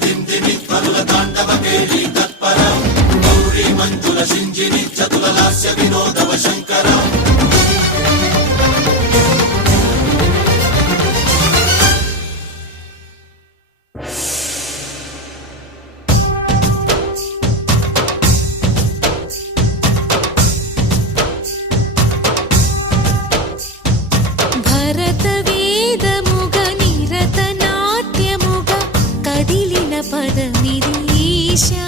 దిందిమిత్వరుల తత్పరం. గౌరీ మంజుల సింజిని చతుల లాస్య వినోద పదమిది ఈశా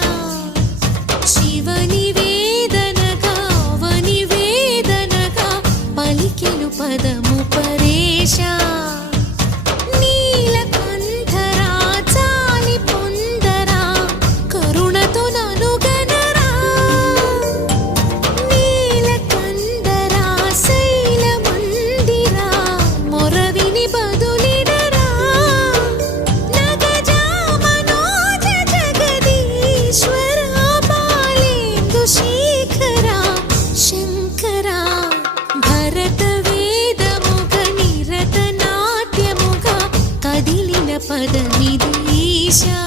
శివని వేదనగా అవని వేదనగా పలికెను పదము പദമിതീശാ